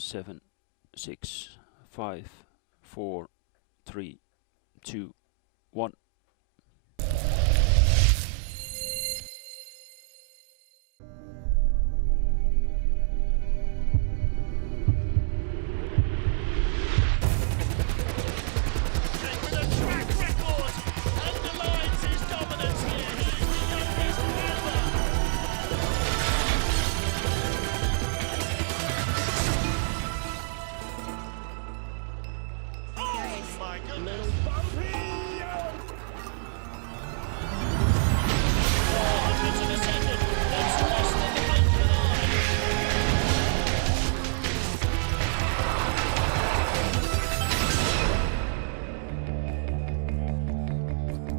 7, 6, 5, 4, 3, 2, 1.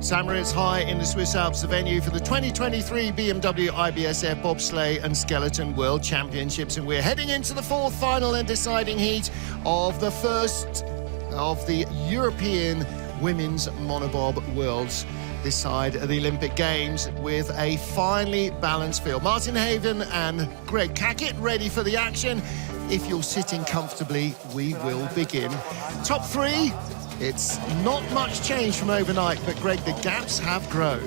St High in the Swiss Alps, the venue for the 2023 BMW IBSF Bobsleigh and Skeleton World Championships, and we're heading into the fourth final and deciding heat of the first of the European Women's Monobob Worlds this side of the Olympic Games, with a finely balanced field. Martin Haven and Greg Cackett ready for the action. If you're sitting comfortably, we will begin. Top three. It's not much change from overnight, but Greg, the gaps have grown.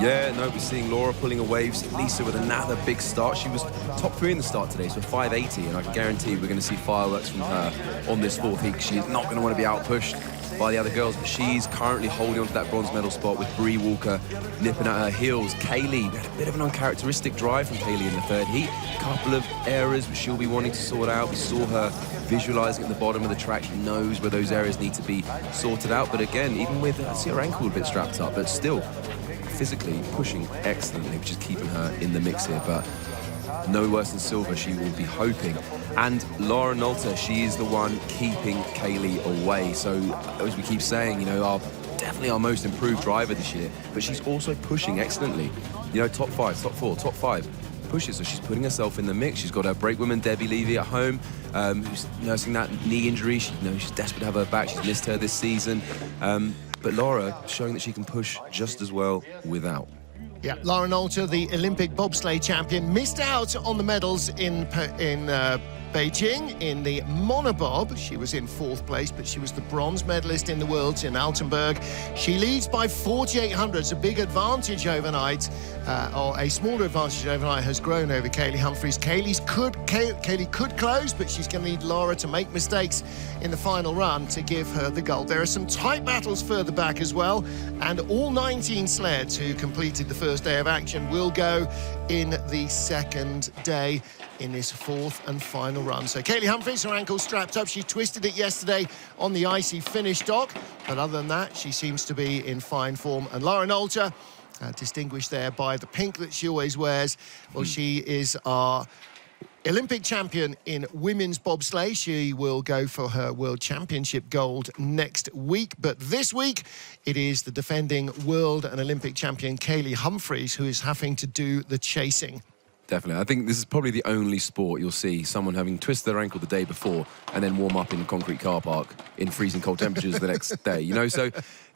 Yeah, no, we're seeing Laura pulling away. We've seen Lisa with another big start. She was top 3 in the start today, so 580, and I can guarantee we're going to see fireworks from her on this fourth heat. She's not going to want to be out-pushed by the other girls, but she's currently holding on to that bronze medal spot with Bree Walker nipping at her heels. Kaylee, we had a bit of an uncharacteristic drive from Kaylee in the third heat. A couple of errors which she'll be wanting to sort out. We saw her visualising at the bottom of the track. She knows where those areas need to be sorted out. But again, even with, I see her ankle a bit strapped up, but still physically pushing excellently, which is keeping her in the mix here. But no worse than silver, she will be hoping. And Laura Nolte, she is the one keeping Kaylee away. So, as we keep saying, you know, definitely our most improved driver this year, but she's also pushing excellently. You know, top 5, top 4, top 5 pushes, so she's putting herself in the mix. She's got her brakewoman, Debbie Levy, at home, who's nursing that knee injury. She's desperate to have her back. She's missed her this season. But Laura showing that she can push just as well without. Yeah, Laura Nolte, the Olympic bobsleigh champion, missed out on the medals in Beijing in the monobob. She was in 4th place, but she was the bronze medalist in the Worlds in Altenburg. She leads by 48 hundredths. A big advantage overnight, or a smaller advantage overnight, has grown over Kaylee Humphries. Kaylee could close, but she's going to need Laura to make mistakes in the final run to give her the gold. There are some tight battles further back as well, and all 19 sleds who completed the first day of action will go in the second day in this 4th and final run. So Kaylee Humphries, her ankle strapped up. She twisted it yesterday on the icy finish dock, but other than that, she seems to be in fine form. And Laura Nolte, distinguished there by the pink that she always wears. Well, she is our Olympic champion in women's bobsleigh. She will go for her World Championship gold next week. But this week, it is the defending world and Olympic champion Kaylee Humphries who is having to do the chasing. Definitely. I think this is probably the only sport you'll see someone having twisted their ankle the day before and then warm up in a concrete car park in freezing cold temperatures the next day, you know? So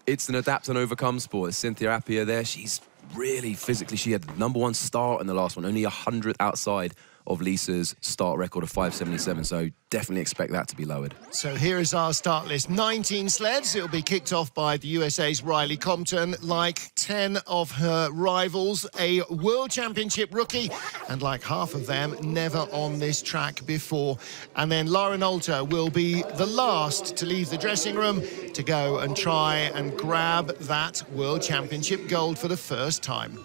it's an adapt and overcome sport. Cynthia Appia there, she's really physically, she had the #1 start in the last one, only 100 outside of Lisa's start record of 577, so definitely expect that to be lowered. So here is our start list. 19 sleds. It'll be kicked off by the USA's Riley Compton. Like 10 of her rivals, a World Championship rookie, and like half of them, never on this track before. And then Laura Nolte will be the last to leave the dressing room to go and try and grab that World Championship gold for the first time.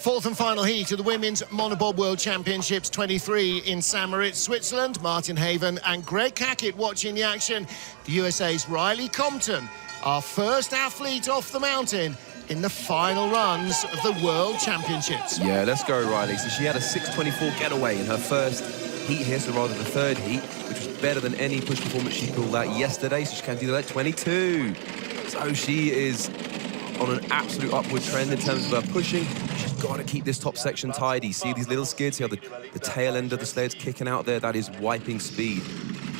4th and final heat of the Women's Monobob World Championships 23 in St Moritz, Switzerland. Martin Haven and Greg Cackett watching the action. The USA's Riley Compton, our first athlete off the mountain in the final runs of the World Championships. Yeah, let's go, Riley. So she had a 6:24 getaway in her first heat here, so rather the third heat, which was better than any push performance she pulled out yesterday, so she can do that 22. So she is on an absolute upward trend in terms of her pushing. She's got to keep this top section tidy. See these little skids? See how the tail end of the sled's kicking out there? That is wiping speed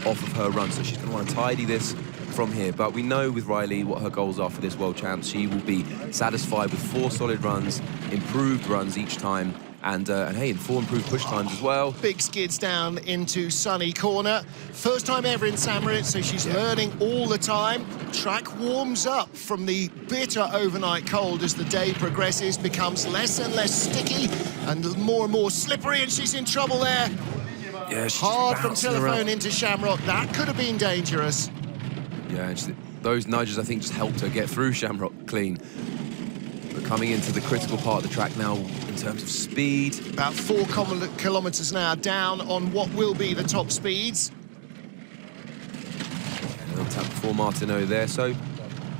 off of her run. So she's going to want to tidy this from here. But we know with Riley what her goals are for this World Champs. She will be satisfied with 4 solid runs, improved runs each time, And hey, in 4 improved push times as well. Big skids down into sunny corner. First time ever in St Moritz, so she's learning all the time. Track warms up from the bitter overnight cold as the day progresses, becomes less and less sticky and more slippery, and she's in trouble there. Yeah, she's hard from bouncing Telephone around into Shamrock. That could have been dangerous. Yeah, those nudges, I think, just helped her get through Shamrock clean. But coming into the critical part of the track now in terms of speed. About 4 kilometres now down on what will be the top speeds. A little tap before Martineau there, so...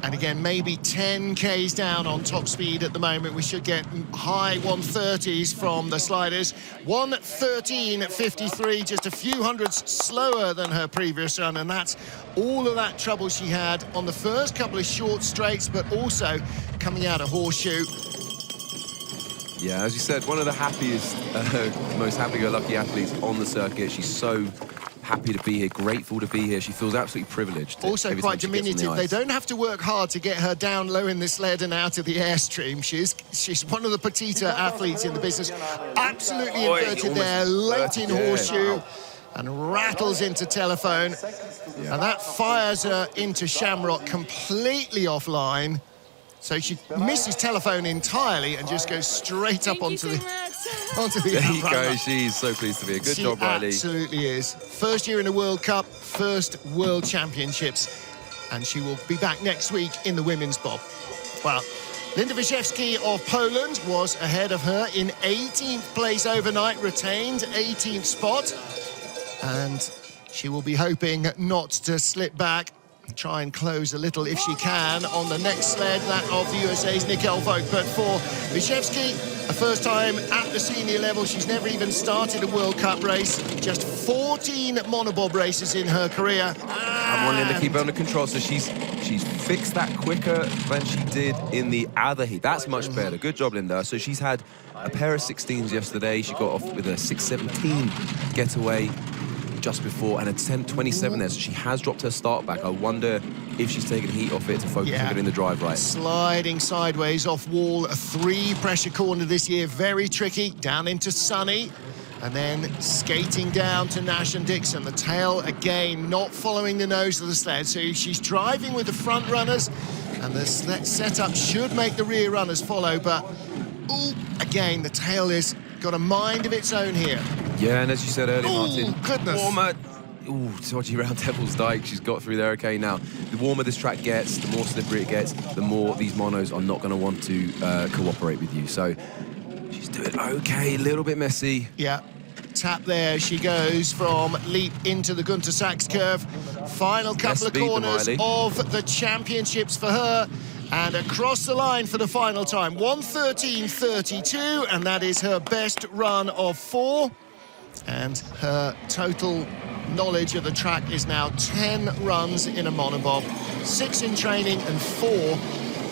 And again, maybe 10 Ks down on top speed at the moment. We should get high 130s from the sliders. 1:13.53, just a few hundreds slower than her previous run, and that's all of that trouble she had on the first couple of short straights, but also coming out of Horseshoe. Yeah, as you said, one of the happiest, most happy-go-lucky athletes on the circuit. She's so happy to be here, grateful to be here. She feels absolutely privileged. Also quite diminutive. They don't have to work hard to get her down low in the sled and out of the airstream. She's one of the petiter athletes in the business. Absolutely inverted there, late in Horseshoe, and rattles into Telephone. Yeah. And that fires her into Shamrock completely offline. So she misses Telephone entirely and just goes straight up onto the... There you go, she's so pleased to be here. Good job, Riley. She absolutely is. First year in a World Cup, first World Championships, and she will be back next week in the women's bob. Well, Linda Wyszewski of Poland was ahead of her in 18th place overnight, retained 18th spot, and she will be hoping not to slip back. Try and close a little if she can on the next sled, that of the USA's Nicole Vogt. But for Wyszewski, a first time at the senior level, she's never even started a World Cup race. Just 14 monobob races in her career. I wanted to keep her under control, so she's fixed that quicker than she did in the other heat. That's much better. Good job, Linda. So she's had a pair of 16s yesterday. She got off with a 6:17 getaway just before, and a 10:27 there, so she has dropped her start back. I wonder if she's taken heat off it to focus on getting the drive right. Sliding sideways off wall, a 3 pressure corner this year, very tricky, down into Sunny, and then skating down to Nash and Dixon. The tail, again, not following the nose of the sled, so she's driving with the front runners, and the sled setup should make the rear runners follow, but, ooh, again, the tail is got a mind of its own here. Yeah, and as you said earlier, Martin, goodness. Warmer. Ooh, dodgy round Devil's Dyke. She's got through there okay now. The warmer this track gets, the more slippery it gets, the more these monos are not going to want to cooperate with you. So she's doing okay, a little bit messy. Yeah, tap there. She goes from leap into the Gunter Sachs curve. Final couple of corners of the championships for her. And across the line for the final time, 1:13.32, and that is her best run of 4. And her total knowledge of the track is now 10 runs in a monobob, 6 in training and 4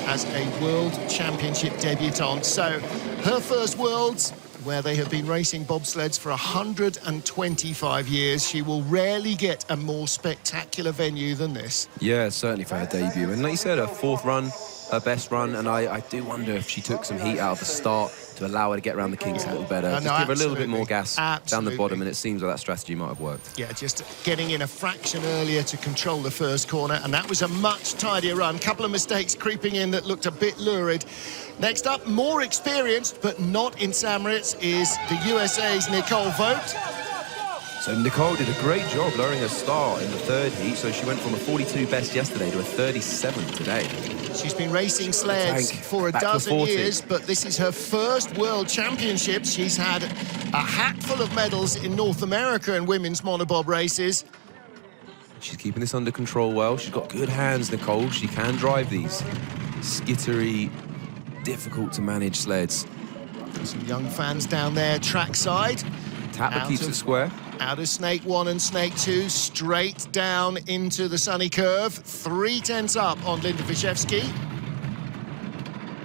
as a World Championship debutante. So her first Worlds, where they have been racing bobsleds for 125 years. She will rarely get a more spectacular venue than this. Yeah, certainly for her debut. And like you said, her 4th run, her best run, and I do wonder if she took some heat out of the start to allow her to get around the kinks a little better. Just give her a little bit more gas down the bottom, and it seems like that strategy might have worked. Yeah, just getting in a fraction earlier to control the first corner, and that was a much tidier run. Couple of mistakes creeping in that looked a bit lurid. Next up, more experienced, but not in St Moritz, is the USA's Nicole Vogt. So Nicole did a great job lowering her start in the 3rd heat, so she went from a 42 best yesterday to a 37 today. She's been racing sleds for a dozen years, but this is her first World Championships. She's had a hatful of medals in North America in women's monobob races. She's keeping this under control well. She's got good hands, Nicole. She can drive these skittery, difficult to manage sleds. Some young fans down there trackside. Tapper keeps it square. Out of Snake 1 and Snake 2, straight down into the sunny curve. 3/10 up on Linda Wyszewski.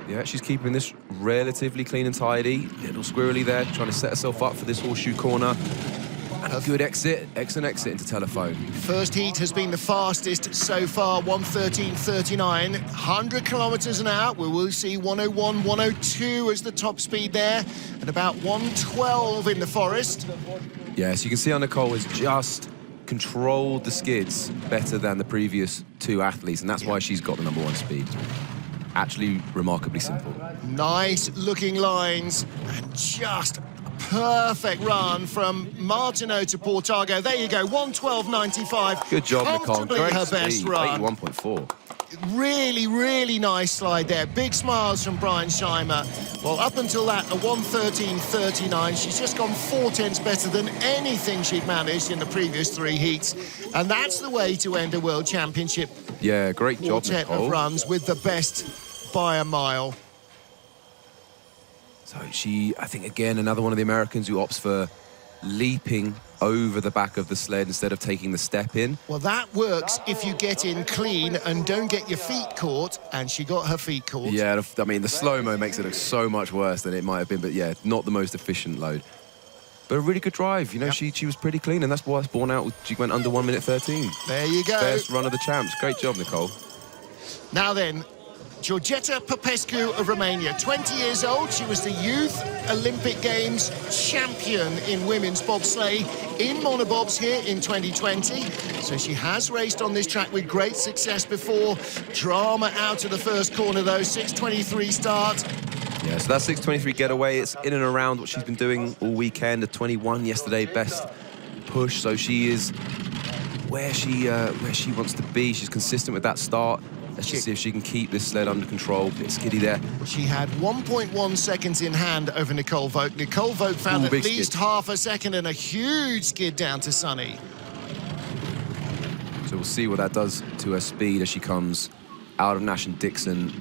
Yeah, she's keeping this relatively clean and tidy. Little squirrely there, trying to set herself up for this horseshoe corner. And Good exit, excellent exit into telephone. First heat has been the fastest so far, 1:13.39, 100 kilometres an hour. We will see 1:01, 1:02 as the top speed there, and about 1:12 in the forest. Yes, you can see how Nicole has just controlled the skids better than the previous two athletes, and that's why she's got the #1 speed. Actually, remarkably simple. Nice looking lines, and just a perfect run from Martineau to Portago. There you go, 1:12.95. Good job, Nicole. Comfortably Great her speed, best run. 81.4. Really, really nice slide there. Big smiles from Brian Scheimer. Well, up until that, a 1:13.39. She's just gone 4/10 better than anything she'd managed in the previous 3 heats. And that's the way to end a World Championship. Yeah, great job, Quartet Nicole. of runs with the best by a mile. So she, I think, again, another one of the Americans who opts for leaping over the back of the sled instead of taking the step in. Well, that works if you get in clean and don't get your feet caught, and she got her feet caught. Yeah, I mean, the slow-mo makes it look so much worse than it might have been, but yeah, not the most efficient load. But a really good drive, you know, Yep. she was pretty clean, and that's why it's borne out. She went under 1:13. There you go. Best run of the champs. Great job, Nicole. Now then, Georgeta Popescu of Romania, 20 years old. She was the Youth Olympic Games champion in women's bobsleigh in monobobs here in 2020. So she has raced on this track with great success before. Drama out of the first corner, though. 6:23 start. Yeah, so that 6:23 getaway, it's in and around what she's been doing all weekend. A 21 yesterday, best push. So she is where she wants to be. She's consistent with that start. Let's just see if she can keep this sled under control. Bit skiddy there. She had 1.1 seconds in hand over Nicole Vogt. Nicole Vogt found at least half a second and a huge skid down to Sunny. So we'll see what that does to her speed as she comes out of Nash and Dixon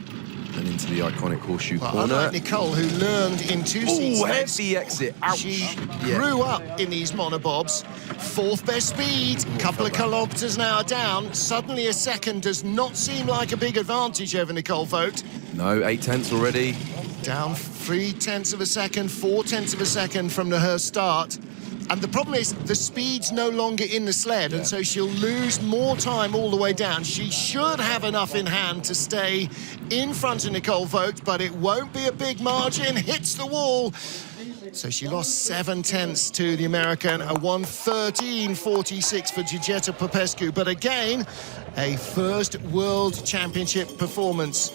and into the iconic horseshoe corner. Unlike Nicole, who learned in 2 seats. Heavy exit. Ouch. She grew up in these monobobs. 4th best speed, couple of kilometres an hour down. Suddenly a second does not seem like a big advantage over Nicole Vogt. No, 8/10 already. Down 3/10 of a second, 4/10 of a second from her start. And the problem is the speed's no longer in the sled, and so she'll lose more time all the way down. She should have enough in hand to stay in front of Nicole Vogt, but it won't be a big margin. Hits the wall. So she lost 7/10 to the American, a 1:13.46 for Georgeta Popescu. But again, a first World Championship performance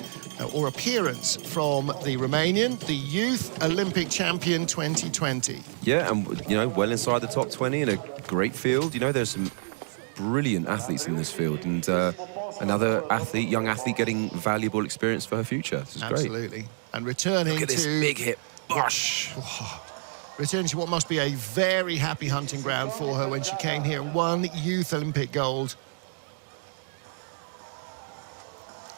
or appearance from the Romanian, the Youth Olympic Champion 2020. Yeah, and, you know, well inside the top 20 in a great field. You know, there's some brilliant athletes in this field, and another athlete, young athlete, getting valuable experience for her future. This is great. Absolutely. And returning Look at this big hit. Bosh! Returning to what must be a very happy hunting ground for her when she came here and won Youth Olympic gold.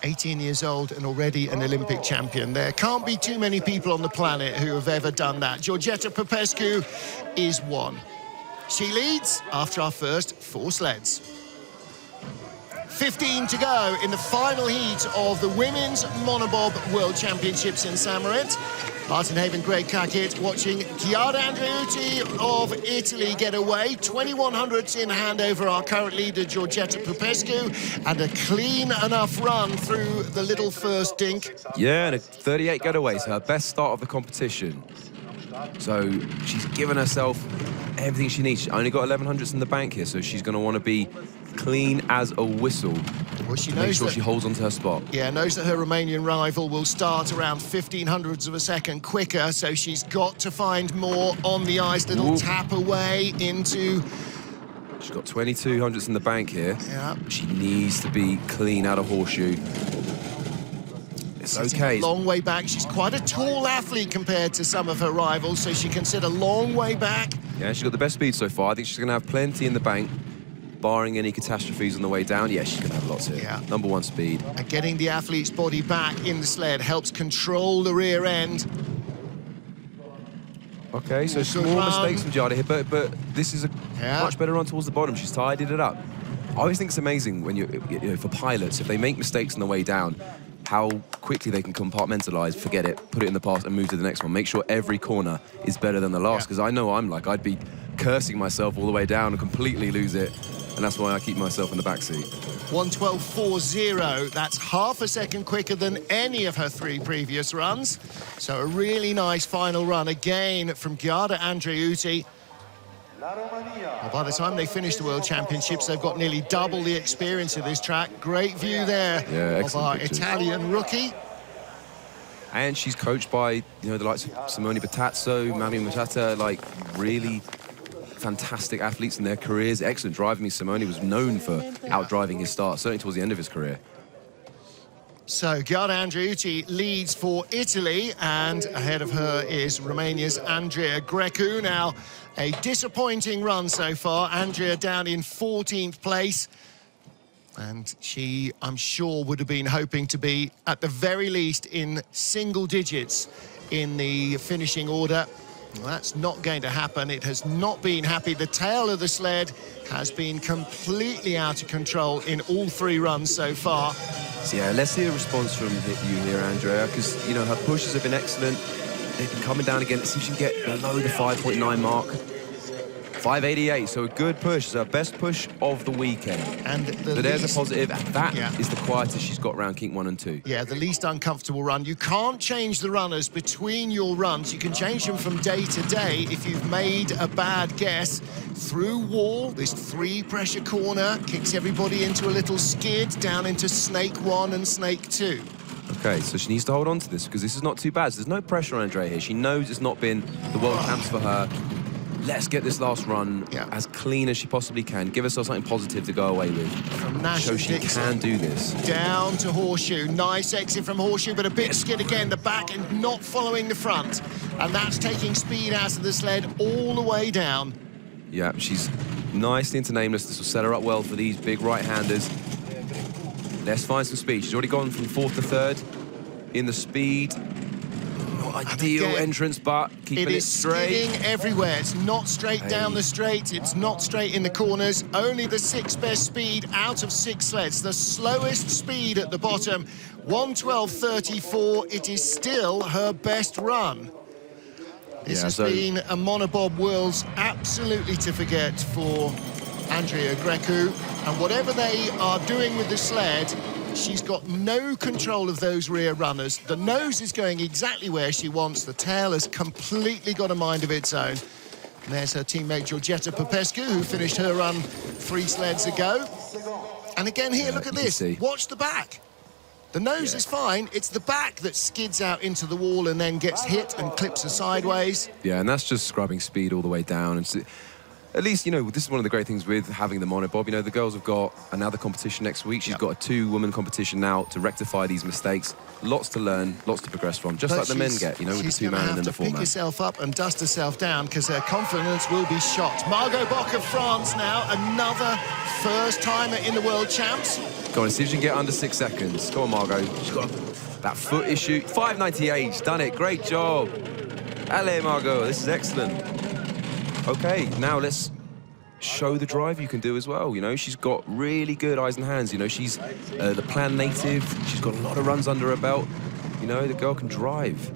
18 years old and already an Olympic champion. There can't be too many people on the planet who have ever done that. Georgeta Popescu is one. She leads after our first 4 sleds. 15 to go in the final heat of the Women's Monobob World Championships in Samoret. Martin Haven, Greg Cackett watching Chiara Andreucci of Italy get away. 2100s in hand over our current leader, Georgeta Popescu, and a clean enough run through the little first dink. Yeah, and a 38 getaway, so her best start of the competition. So she's given herself everything she needs. She only got 1100s in the bank here, so she's going to want to be clean as a whistle. Well, she to knows make sure that, she holds onto her spot. Yeah, knows that her Romanian rival will start around 1500s of a second quicker, so she's got to find more on the ice. Little tap away into... She's got 2200s in the bank here. Yeah. She needs to be clean out of horseshoe. It's okay. A long way back. She's quite a tall athlete compared to some of her rivals, so she can sit a long way back. Yeah, she's got the best speed so far. I think she's going to have plenty in the bank, barring any catastrophes on the way down. Yeah, she's going to have lots here. Yeah. #1 speed. And getting the athlete's body back in the sled helps control the rear end. Okay, so Good small run. mistakes from Giada here, but this is a much better run towards the bottom. She's tidied it up. I always think it's amazing when you know, for pilots, if they make mistakes on the way down, how quickly they can compartmentalize, forget it, put it in the past and move to the next one. Make sure every corner is better than the last, because I know I'd be cursing myself all the way down and completely lose it. And that's why I keep myself in the back seat. 1:12.40. That's half a second quicker than any of her 3 previous runs. So a really nice final run again from Giada Andreucci. Well, by the time they finish the World Championships, they've got nearly double the experience of this track. Great view there of our Italian rookie. And she's coached by, you know, the likes of Simone Battazzo, Maureen Zimmer, like really fantastic athletes in their careers. Excellent driving. I mean, Simone was known for out-driving his start, certainly towards the end of his career. So Giada Andreucci leads for Italy, and ahead of her is Romania's Andrea Grecu. Now, a disappointing run so far. Andrea down in 14th place. And she, I'm sure, would have been hoping to be, at the very least, in single digits in the finishing order. Well, that's not going to happen. It has not been happy. The tail of the sled has been completely out of control in all 3 runs so far. So, yeah, let's see a response from you here, Andrea, because, you know, her pushes have been excellent. They've been coming down again. Let's see if she can get below the 5.9 mark. 5.88, so a good push. It's her best push of the weekend. And so there's a positive. That is the quietest she's got round kink 1 and 2. Yeah, the least uncomfortable run. You can't change the runners between your runs. You can change them from day to day if you've made a bad guess. Through wall, this 3 pressure corner kicks everybody into a little skid down into snake 1 and snake 2. Okay, so she needs to hold on to this because this is not too bad. So there's no pressure on Andrea here. She knows it's not been the World Champs for her. Let's get this last run as clean as she possibly can. Give herself something positive to go away with. From Nash show she can do this. Down to Horseshoe. Nice exit from Horseshoe, but a bit skid again. The back and not following the front. And that's taking speed out of the sled all the way down. Yeah, she's nicely into nameless. This will set her up well for these big right-handers. Let's find some speed. She's already gone from 4th to 3rd in the speed. Ideal entrance, but keeping it straight. It is skidding everywhere. It's not straight down the straight. It's not straight in the corners. Only the 6th best speed out of 6 sleds. The slowest speed at the bottom, 1:12.34. It is still her best run. This has been a Monobob Worlds absolutely to forget for Andrea Grecu. And whatever they are doing with the sled, she's got no control of those rear runners. The nose is going exactly where she wants. The tail has completely got a mind of its own. And there's her teammate Georgetta Popescu, who finished her run 3 sleds ago. And again here, look at this. Watch the back. The nose is fine. It's the back that skids out into the wall and then gets hit and clips her sideways. Yeah, and that's just scrubbing speed all the way down. And at least, you know, this is one of the great things with having the Monobob. You know, the girls have got another competition next week. She's got a 2-woman competition now to rectify these mistakes. Lots to learn, lots to progress from, just like the men get, you know, with the 2-man and then the 4-man. She's going to have to pick herself up and dust herself down because her confidence will be shot. Margot Bock of France now, another first-timer in the World Champs. Go on, see if she can get under 6 seconds. Come on, Margot. She's got that foot issue. 5.98, she's done it. Great job. Allez, Margot, this is excellent. Okay, now let's show the drive you can do as well. You know, she's got really good eyes and hands. You know, she's the Plan native. She's got a lot of runs under her belt. You know, the girl can drive.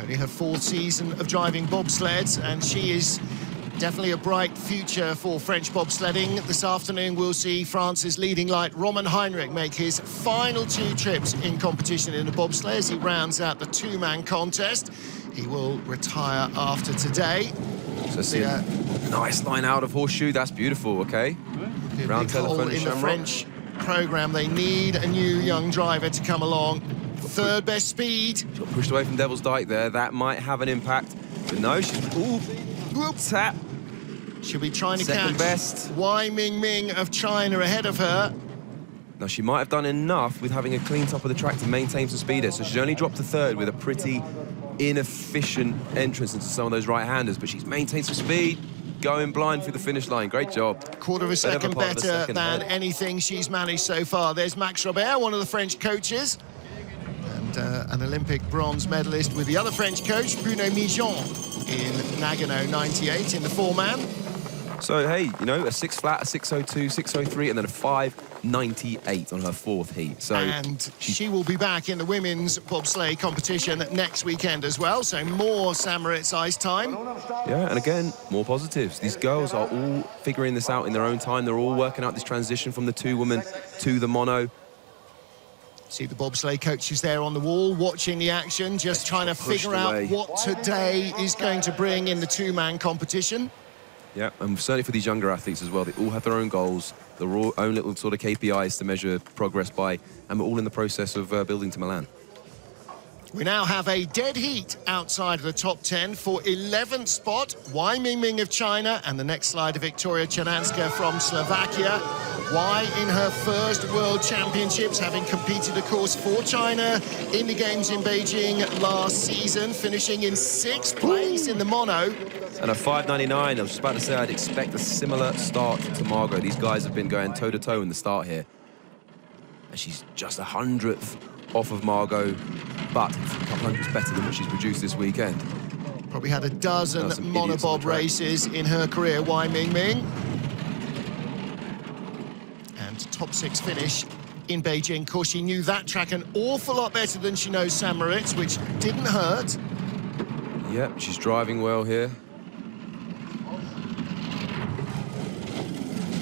Only her 4th season of driving bobsleds, and she is definitely a bright future for French bobsledding. This afternoon, we'll see France's leading light, Roman Heinrich, make his final 2 trips in competition in the bobsleigh as he rounds out the 2-man contest. He will retire after today. So see a nice line out of Horseshoe. That's beautiful, okay? Round telephone in the French program. They need a new young driver to come along. 3rd best speed. She got pushed away from Devil's Dyke there. That might have an impact. But no, she's... Ooh, tap. She'll be trying to catch best. Wai Ming Ming of China ahead of her. Now, she might have done enough with having a clean top of the track to maintain some speed there. So she's only dropped to 3rd with a pretty inefficient entrance into some of those right-handers, but she's maintained some speed, going blind through the finish line. Great job. Quarter of a second better than anything she's managed so far. There's Max Robert, one of the French coaches, and an Olympic bronze medalist with the other French coach, Bruno Mijon, in Nagano 98 in the 4-man. So, hey, you know, a 6 flat, a 602, 603, and then a 598 on her 4th heat. So, and she will be back in the women's bobsleigh competition next weekend as well. So more Samarit's ice time. Yeah, and again, more positives. These girls are all figuring this out in their own time. They're all working out this transition from the 2-woman to the mono. See the bobsleigh coaches there on the wall watching the action, just trying to figure out what today is going to bring in the 2-man competition. Yeah, and certainly for these younger athletes as well, they all have their own goals, their own little sort of KPIs to measure progress by, and we're all in the process of building to Milan. We now have a dead heat outside of the top 10 for 11th spot, Wch Mingming of China, and the next slider, Wiktoria Czernanska from Slovakia. Wch in her first World Championships, having competed, of course, for China in the Games in Beijing last season, finishing in 6th place in the mono. And a 5.99, I was just about to say I'd expect a similar start to Margot. These guys have been going toe-to-toe in the start here. And she's just 100th off of Margot, but a couple hundreds better than what she's produced this weekend. Probably had a dozen monobob races in her career, Wch Mingming. And top 6 finish in Beijing. Of course, she knew that track an awful lot better than she knows Samarit's, which didn't hurt. Yep, she's driving well here.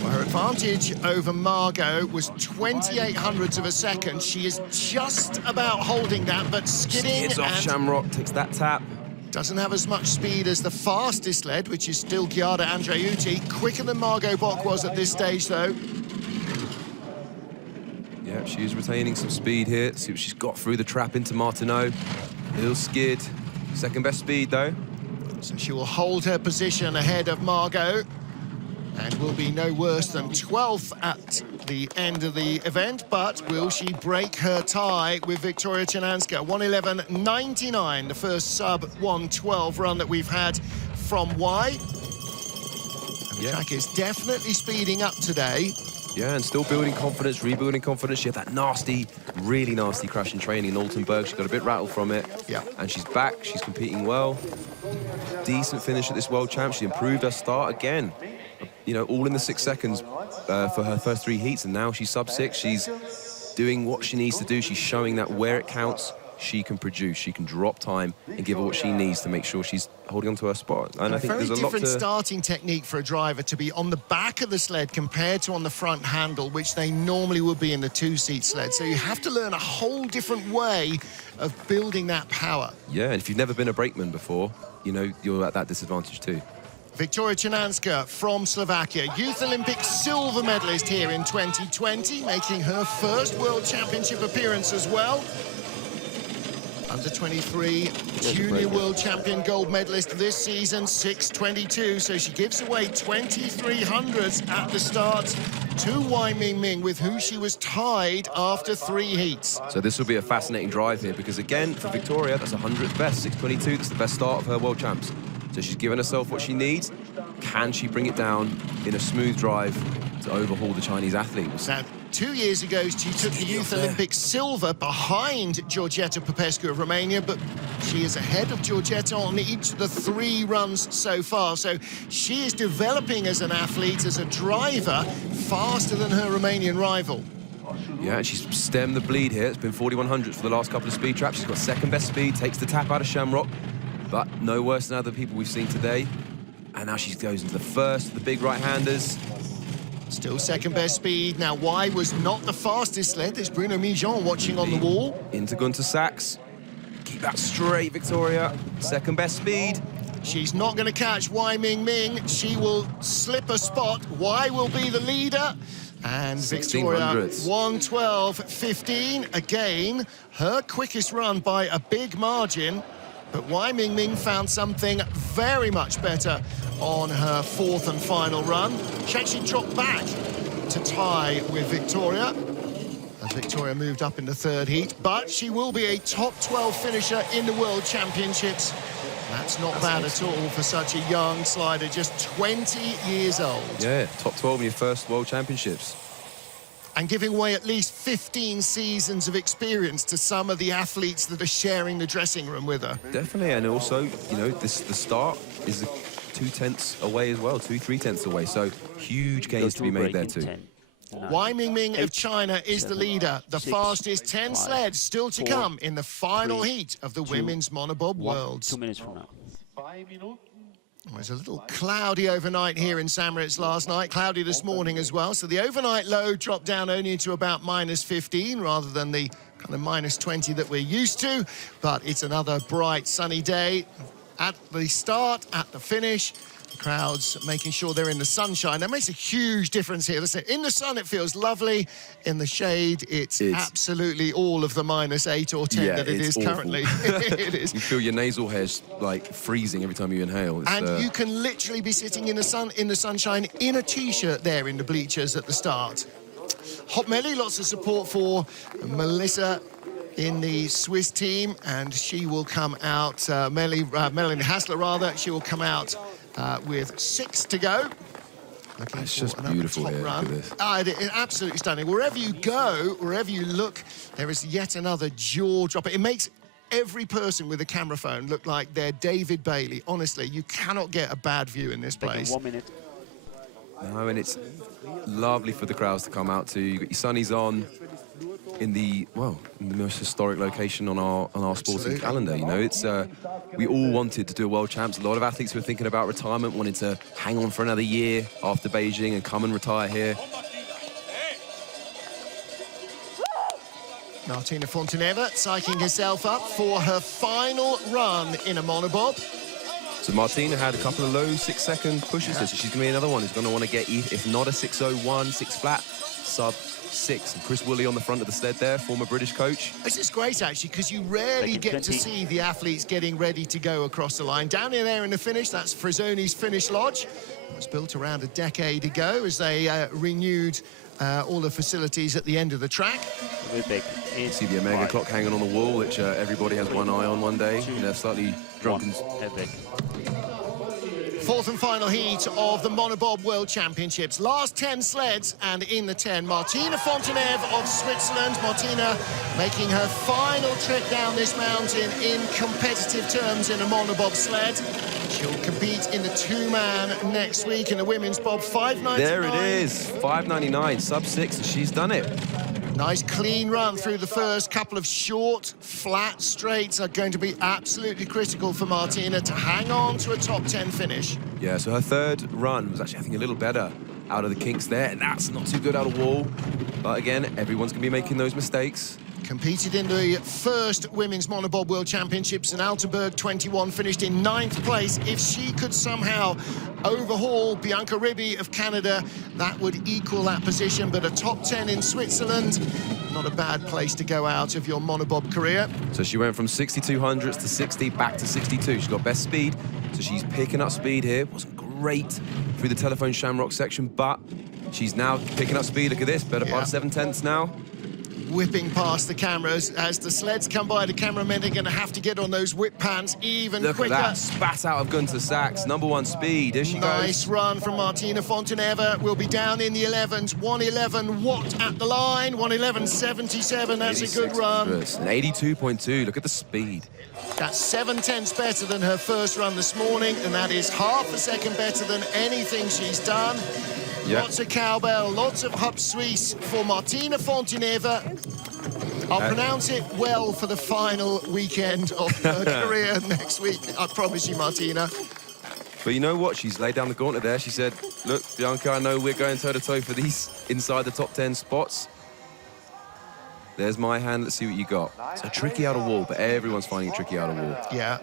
Her advantage over Margot was 28 hundredths of a second. She is just about holding that, but skidding Skids off Shamrock, takes that tap. Doesn't have as much speed as the fastest lead, which is still Giada Andreuti. Quicker than Margot Bock was at this stage, though. Yeah, she is retaining some speed here. See what she's got through the trap into Martineau. Little skid. Second best speed, though. So she will hold her position ahead of Margot, and will be no worse than 12th at the end of the event. But will she break her tie with Wiktoria Czernanska? 1:11.99, the first sub-1:12 run that we've had from Wch. And the track is definitely speeding up today. Yeah, and still building confidence, rebuilding confidence. She had that nasty, really nasty crash in training in Altenburg. She got a bit rattled from it. Yeah. And she's back, she's competing well. Decent finish at this World Champ. She improved her start again. You know, all in the 6 seconds for her first 3 heats, and now she's sub-6. She's doing what she needs to do. She's showing that where it counts, she can produce. She can drop time and give her what she needs to make sure she's holding on to her spot. And I think there's a lot to... Very different starting technique for a driver to be on the back of the sled compared to on the front handle, which they normally would be in the 2-seat sled. So you have to learn a whole different way of building that power. Yeah, and if you've never been a brakeman before, you know, you're at that disadvantage too. Wiktoria Czernanska from Slovakia, Youth Olympic silver medalist here in 2020, making her first World Championship appearance as well. Under 23 junior world champion gold medalist this season, 6:22, so she gives away 23 hundredths at the start to Wch Mingming, with who she was tied after 3 heats. So this will be a fascinating drive here, because again, for Wiktoria, that's 100th best, 6:22, that's the best start of her world champs. So she's given herself what she needs. Can she bring it down in a smooth drive to overhaul the Chinese athlete? Now, 2 years ago, she took the Youth Olympic silver behind Georgeta Popescu of Romania, but she is ahead of Georgeta on each of the 3 runs so far. So she is developing as an athlete, as a driver, faster than her Romanian rival. Yeah, and she's stemmed the bleed here. It's been 4100 for the last couple of speed traps. She's got second best speed, takes the tap out of Shamrock, but no worse than other people we've seen today. And now she goes into the first of the big right-handers. Still second best speed. Now, Wch was not the fastest sled. There's Bruno Mijon watching on the wall. Into Gunter Sachs. Keep that straight, Wiktoria. Second best speed. She's not going to catch Wch Mingming. She will slip a spot. Wch will be the leader. And Wiktoria, 1:12.15. Again, her quickest run by a big margin. But Wch Mingming found something very much better on her 4th and final run. She actually dropped back to tie with Wiktoria, as Wiktoria moved up in the 3rd heat. But she will be a top 12 finisher in the World Championships. That's not bad at all for such a young slider, just 20 years old. Yeah, top 12 in your first World Championships. And giving away at least 15 seasons of experience to some of the athletes that are sharing the dressing room with her. Definitely, and also, you know, the start is 2/10 away as well, 2-3 away. So huge gains to be made there too. Wai Mingming of China is the leader. The fastest 10 sleds still to come in the final heat of the Women's Monobob Worlds. 2 minutes from now. It was a little cloudy overnight here in St. Moritz last night, cloudy this morning as well. So the overnight low dropped down only to about -15 rather than the kind of -20 that we're used to. But it's another bright sunny day at the start, at the finish. The crowds making sure they're in the sunshine. That makes a huge difference here. Listen, in the sun, it feels lovely. In the shade, it's absolutely all of the -8 or 10 that it is awful. Currently. It is. You feel your nasal hairs like freezing every time you inhale. And you can literally be sitting in the sun, in the sunshine, in a t-shirt there in the bleachers at the start. Hot Melly, lots of support for Melissa in the Swiss team, and she will come out, Melanie Hassler rather, she will come out with 6 to go. It's just beautiful here. Look at this. It's absolutely stunning. Wherever you go, wherever you look, there is yet another jaw-dropper. It makes every person with a camera phone look like they're David Bailey. Honestly, you cannot get a bad view in this place. 1 minute. No, and it's lovely for the crowds to come out to. You've got your sunnies on in the most historic location on our sporting calendar. You know, it's we all wanted to do a World Champs. A lot of athletes who were thinking about retirement, wanted to hang on for another year after Beijing and come and retire here. Martina Fonteneva psyching herself up for her final run in a monobob. So Martina had a couple of low 6-second pushes there, so she's going to be another one who's going to want to get, if not a 6:01, 6 flat, sub-6. And Chris Woolley on the front of the sled there, former British coach. This is great, actually, because you rarely get to see the athletes getting ready to go across the line. Down in there in the finish, that's Frisoni's Finish Lodge. It was built around a decade ago as they renewed all the facilities at the end of the track. You see the Omega clock hanging on the wall, which everybody has one eye on one day. They're slightly drunken. Fourth and final heat of the Monobob World Championships. Last 10 sleds, and in the 10, Martina Fonteneve of Switzerland. Martina making her final trip down this mountain in competitive terms in a monobob sled. She'll compete in the 2-man next week in the women's bob, 5.99. There it is, 5.99, sub-6, and she's done it. Nice clean run through the first couple of short, flat straights are going to be absolutely critical for Martina to hang on to a top 10 finish. Yeah, so her third run was actually, I think, a little better out of the kinks there, and that's not too good out of wall. But again, everyone's going to be making those mistakes. Competed in the first Women's Monobob World Championships in Altenburg 21, finished in 9th place. If she could somehow overhaul Bianca Ribby of Canada, that would equal that position, but a top 10 in Switzerland, not a bad place to go out of your monobob career. So she went from 6200s to 60, back to 62. She's got best speed, so she's picking up speed here. Wasn't great through the telephone shamrock section, but she's now picking up speed. Look at this, better part of 7/10 now. Whipping past the cameras as the sleds come by. The cameramen are going to have to get on those whip pans even quicker. Look at that, spat out of Gunter Sachs, #1 speed. Here she goes. Nice run from Martina Fonteneva. We'll be down in the 11s. 1:11 Watt at the line. 1:11.77. That's a good run. And 82.2. Look at the speed. That's 7/10 better than her first run this morning, and that is half a second better than anything she's done. Yep. Lots of cowbell, lots of Hub Suisse for Martina Fonteneva. I'll pronounce it well for the final weekend of her career next week. I promise you, Martina. But you know what? She's laid down the gauntlet there. She said, look, Bianca, I know we're going toe-to-toe for these inside the top 10 spots. There's my hand. Let's see what you got. So tricky out of wall, but everyone's finding it tricky out of wall. Yeah.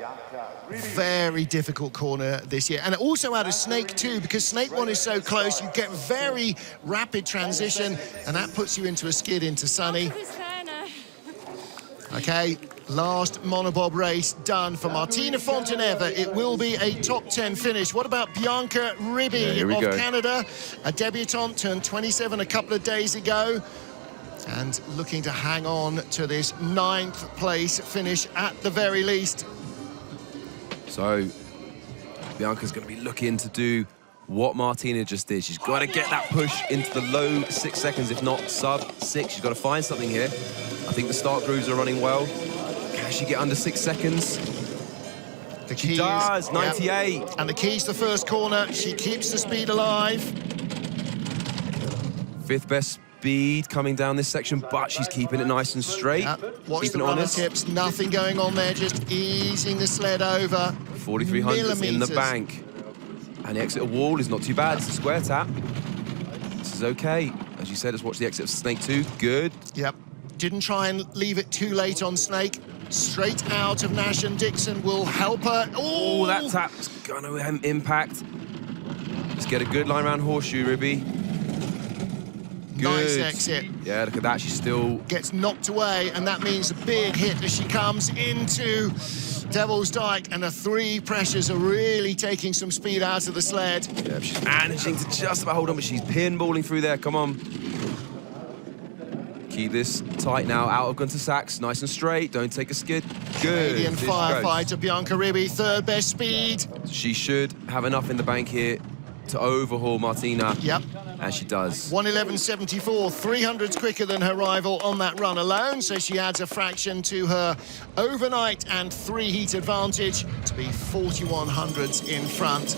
Very difficult corner this year, and also out of Snake too, because Snake 1 is so close. You get very rapid transition, and that puts you into a skid into Sunny. Okay, last monobob race done for Martina Fonteneva. It will be a top 10 finish. What about Bianca Ribby of Canada? A debutante, turned 27 a couple of days ago, and looking to hang on to this 9th place finish at the very least. So Bianca's going to be looking to do what Martina just did. She's got to get that push into the low 6 seconds, if not sub-6. She's got to find something here. I think the start grooves are running well. Can she get under 6 seconds? The key She does, is, 98. Yep. And the key's the first corner. She keeps the speed alive. 5th best speed coming down this section, but she's keeping it nice and straight. Yep. Watch keeping the it runner honest. tips. Nothing going on there, just easing the sled over. 4,300 in the bank. And the exit of wall is not too bad. It's a square tap. This is okay. As you said, let's watch the exit of Snake 2. Good. Yep. Didn't try and leave it too late on Snake. Straight out of Nash and Dixon will help her. Oh, that tap's gonna impact. Let's get a good line around Horseshoe, Ribby. Nice Good. exit. Yeah, look at that. She's still... Gets knocked away, and that means a big hit as she comes into Devil's Dyke, and the 3 pressures are really taking some speed out of the sled. Yeah, she's managing to just about hold on, but she's pinballing through there. Come on. Keep this tight now. Out of Gunter Sachs. Nice and straight. Don't take a skid. Good. Canadian firefighter Bianca Ribby, 3rd best speed. She should have enough in the bank here to overhaul Martina. Yep. And she does. 1:11.74, 300s quicker than her rival on that run alone, so she adds a fraction to her overnight and 3-heat advantage to be 4100s in front.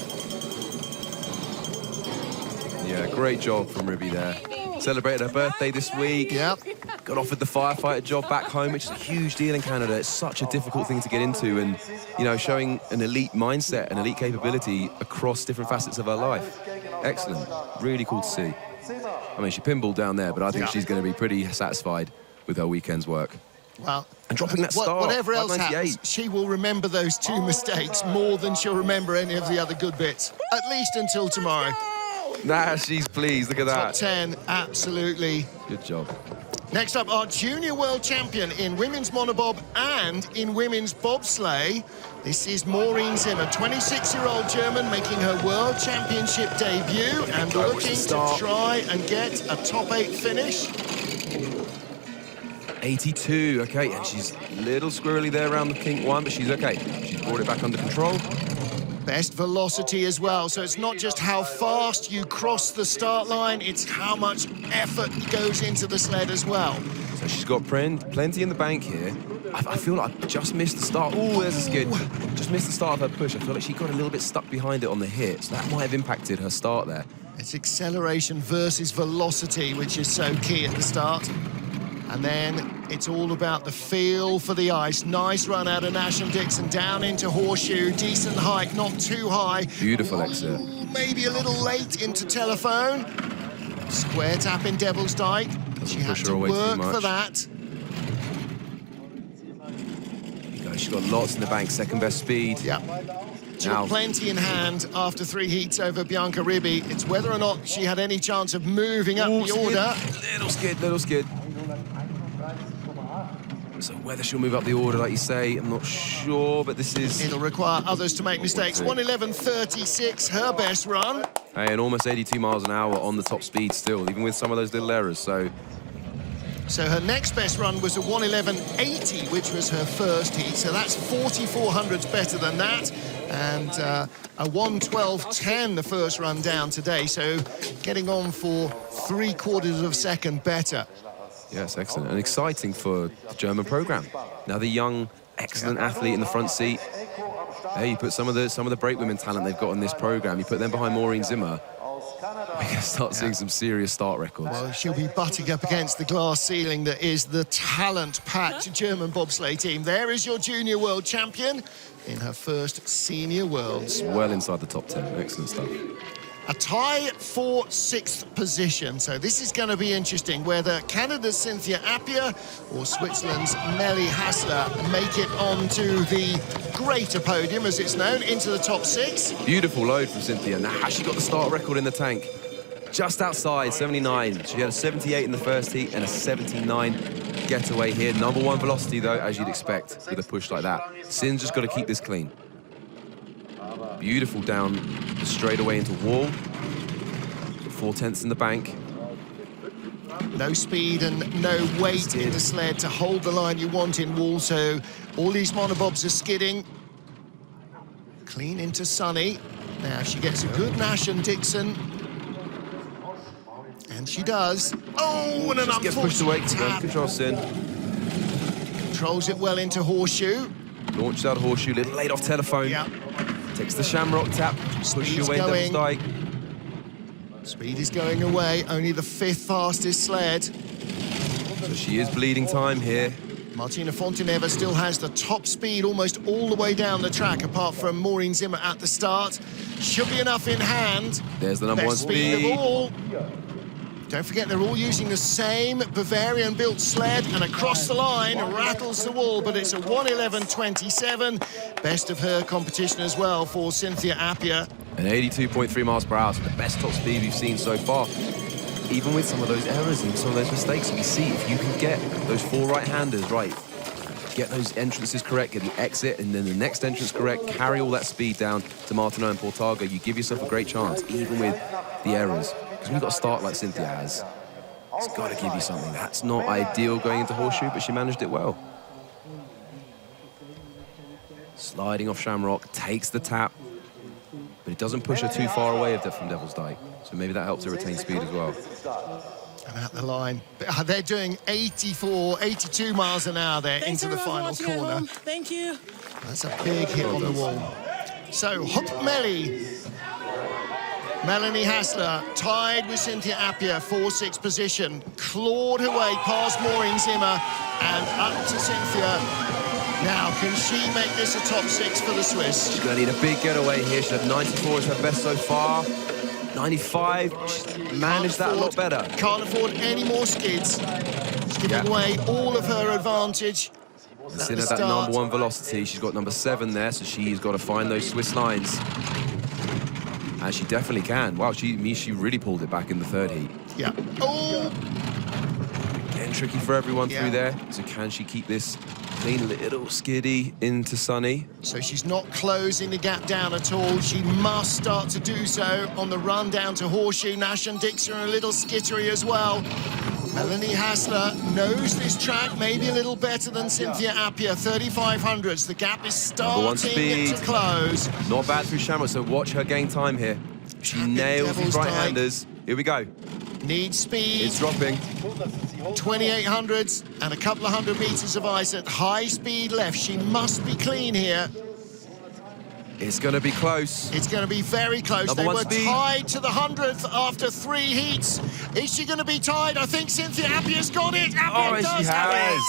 Yeah, great job from Ribby there. Celebrated her birthday this week. Yep. Got offered the firefighter job back home, which is a huge deal in Canada. It's such a difficult thing to get into, and, you know, showing an elite mindset and elite capability across different facets of her life. Excellent. Really cool to see. I mean, she pinballed down there, but I think she's going to be pretty satisfied with her weekend's work. Well, and dropping that star. Whatever else happens, she will remember those 2 mistakes more than she'll remember any of the other good bits, at least until tomorrow. Nah, she's pleased. Look at that. Top 10, absolutely. Good job. Next up, our junior world champion in women's monobob and in women's bobsleigh. This is Maureen Zimmer, 26-year-old German, making her world championship debut and looking to try and get a top 8 finish. 82, okay, and she's a little squirrely there around the kink 1, but she's okay. She's brought it back under control. Best velocity as well, so it's not just how fast you cross the start line, it's how much effort goes into the sled as well. So she's got plenty in the bank here. I feel like I just missed the start. Oh, there's a skid. Just missed the start of her push. I feel like she got a little bit stuck behind it on the hit, so that might have impacted her start there. It's acceleration versus velocity, which is so key at the start. And then it's all about the feel for the ice. Nice run out of Nash and Dixon, down into Horseshoe. Decent height, not too high. Beautiful exit. Maybe a little late into Telephone. Square tap in Devil's Dyke. She had to work for that. She's got lots in the bank, 2nd best speed. Yep. She got plenty in hand after 3 heats over Bianca Ribby. It's whether or not she had any chance of moving up the order. Little skid. So whether she'll move up the order, like you say, I'm not sure, but this is... It'll require others to make mistakes. 1:11.36, her best run. Hey, and almost 82 miles an hour on the top speed still, even with some of those little errors, so... So her next best run was a 1:11.80, which was her first heat. So that's 4,400s better than that. And a 1:12.10 the first run down today. So getting on for 3/4 of a second better. Yes, excellent. And exciting for the German program. Now the young, excellent athlete in the front seat. Hey, you put some of the break women talent they've got in this program, you put them behind Maureen Zimmer, we can start seeing some serious start records. Well, she'll be butting up against the glass ceiling that is the talent-packed German bobsleigh team. There is your junior world champion in her first senior worlds. Well inside the top 10. Excellent stuff. A tie for 6th position, so this is going to be interesting, whether Canada's Cynthia Appiah or Switzerland's Melly Hassler make it onto the greater podium, as it's known, into the top 6. Beautiful load from Cynthia. Now, has she got the start record in the tank? Just outside, 79. She had a 78 in the first heat and a 79 getaway here. #1 velocity, though, as you'd expect with a push like that. Sin's just got to keep this clean. Beautiful down the straightaway into wall. 4/10 in the bank. No speed and no weight in the sled to hold the line you want in wall, so all these monobobs are skidding. Clean into Sunny. Now she gets a good Nash and Dixon. And she does. Oh, and an Just gets pushed away. tap. Control Sin. Controls it well into Horseshoe. Launches out a horseshoe, little laid off telephone. Yeah. Takes the shamrock tap, push your way in Devil's Dyke. Speed is going away, only the 5th fastest sled. So she is bleeding time here. Martina Fonteneva still has the top speed almost all the way down the track, apart from Maureen Zimmer at the start. Should be enough in hand. There's the number 1 speed of all. Don't forget, they're all using the same Bavarian-built sled, and across the line, rattles the wall, but it's a 1:11.27. Best of her competition as well for Cynthia Appia. And 82.3 miles per hour, so the best top speed we've seen so far. Even with some of those errors and some of those mistakes, we see if you can get those 4 right-handers right, get those entrances correct, get the exit, and then the next entrance correct, carry all that speed down to Martineau and Portago, you give yourself a great chance, even with the errors. Because when you've got a start like Cynthia has, it's got to give you something. That's not ideal going into horseshoe, but she managed it well. Sliding off Shamrock, takes the tap, but it doesn't push her too far away from Devil's Dyke. So maybe that helps her retain speed as well. And at the line, they're doing 84, 82 miles an hour there into the final corner. Thank you. That's a big hit on the wall. So, Hop Melly. Melanie Hassler tied with Cynthia Appia, 4-6 position. Clawed her way past Maureen Zimmer and up to Cynthia. Now, can she make this a top 6 for the Swiss? She's going to need a big getaway here. She had 94 as her best so far. 95, she's managed that a lot better. Can't afford any more skids. She's giving away all of her advantage. Sitting at that number 1 velocity, she's got number 7 there, so she's got to find those Swiss lines. And she definitely can. Wow, she really pulled it back in the 3rd heat. Yeah. Oh! Getting tricky for everyone through there. So can she keep this clean little skiddy into Sunny? So she's not closing the gap down at all. She must start to do so on the run down to Horseshoe. Nash and Dixon are a little skittery as well. Melanie Hassler knows this track maybe a little better than Cynthia Appia. 3500s. The gap is starting to close. Not bad through Shamrock, so watch her gain time here. She nails these right-handers. Here we go. Needs speed. It's dropping. 2800s and a couple of 100 meters of ice at high speed left. She must be clean here. It's going to be close. It's going to be very close. They were tied to the 100th after 3 heats. Is she going to be tied? I think Cynthia Appia's got it. Appia does have it.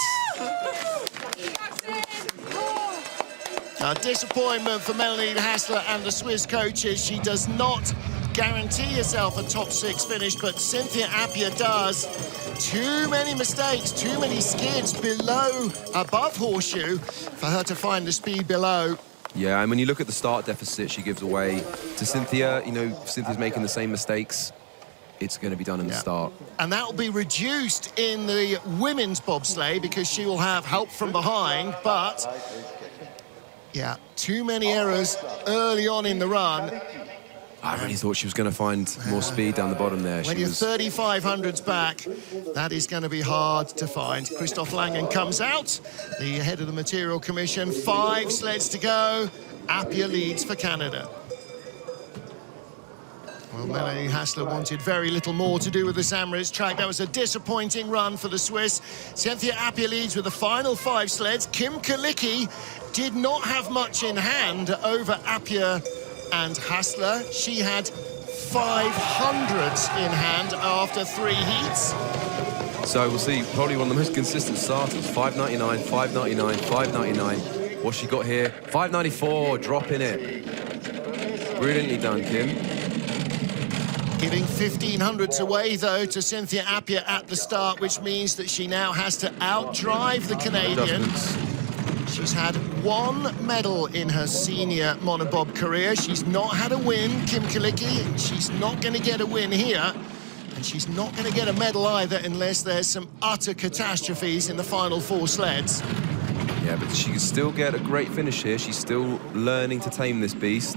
A disappointment for Melanie Hassler and the Swiss coaches. She does not guarantee herself a top 6 finish, but Cynthia Appia does. Too many mistakes, too many skids above Horseshoe for her to find the speed below. Yeah, and when you look at the start deficit she gives away to Cynthia, you know, Cynthia's making the same mistakes. It's going to be done in the start. And that will be reduced in the women's bobsleigh because she will have help from behind, but yeah, too many errors early on in the run. I really thought she was going to find more speed down the bottom there. When you're 3500s back, that is going to be hard to find. Christoph Langen comes out, the head of the Material Commission. 5 sleds to go. Appia leads for Canada. Well, Melanie Hassler wanted very little more to do with the St. Moritz track. That was a disappointing run for the Swiss. Cynthia Appia leads with the final 5 sleds. Kim Kalicki did not have much in hand over Appia and Hassler. She had 500s in hand after 3 heats. So we'll see probably one of the most consistent starters. 599, 599, 599. What's she got here? 594, dropping it. Brilliantly done, Kim. Giving 1500s away, though, to Cynthia Appia at the start, which means that she now has to outdrive the Canadian. She's had 1 medal in her senior monobob career. She's not had a win, Kim Kalicki. She's not going to get a win here. And she's not going to get a medal either unless there's some utter catastrophes in the final 4 sleds. Yeah, but she can still get a great finish here. She's still learning to tame this beast.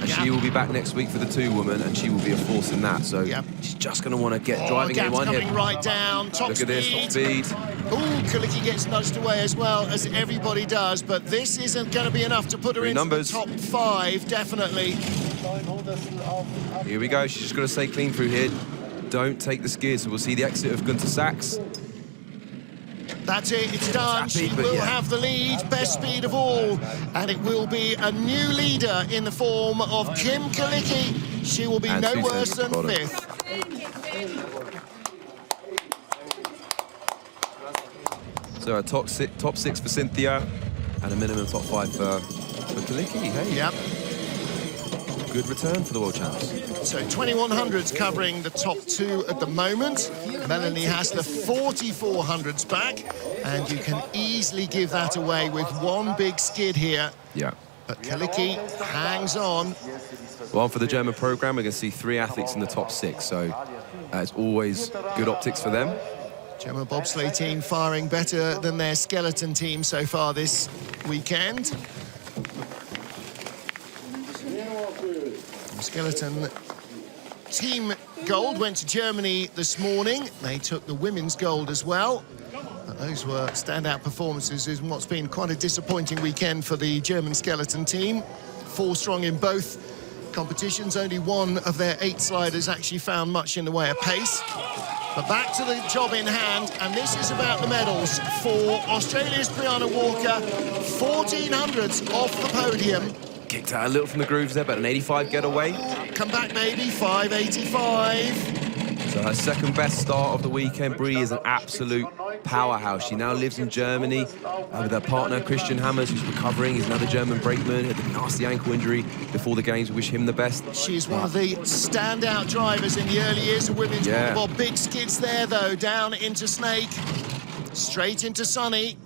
And she will be back next week for the 2-woman, and she will be a force in that. So she's just going to want to get driving in one hit. Right down, top Look at this, top speed. Ooh, Kalicki gets nudged away as well, as everybody does, but this isn't going to be enough to put her into the top 5, definitely. Here we go, she's just got to stay clean through here. Don't take the skid, so we'll see the exit of Gunter Sachs. That's it, it's done. Happy, She but will yeah. have the lead, best speed of all. And it will be a new leader in the form of Kim Kalicki. She will be And no 2 worse tenths at than the bottom. 5th. So a top six for Cynthia, and a minimum top 5 for Kalicki. Hey, Yep. good return for the world champs. So 2100s covering the top 2 at the moment. Melanie has the 4400s back, and you can easily give that away with one big skid here. Yeah. But Kalicki hangs on. Well, for the German program, we're going to see 3 athletes in the top 6, so it's always good optics for them. German bobsleigh team firing better than their skeleton team so far this weekend. Skeleton team gold went to Germany this morning. They took the women's gold as well. But those were standout performances in what's been quite a disappointing weekend for the German skeleton team. 4 strong in both competitions. Only one of their 8 sliders actually found much in the way of pace. But back to the job in hand, and this is about the medals for Australia's Brianna Walker. 1400s off the podium. Kicked out a little from the grooves there, but an 85 getaway. Come back, baby, 585. So her second best start of the weekend. Brie is an absolute powerhouse. She now lives in Germany with her partner, Christian Hammers, who's recovering. He's another German brakeman. Had a nasty ankle injury before the games. We wish him the best. She's one of the standout drivers in the early years of women's monobob. Big skids there, though, down into Snake, straight into Sunny.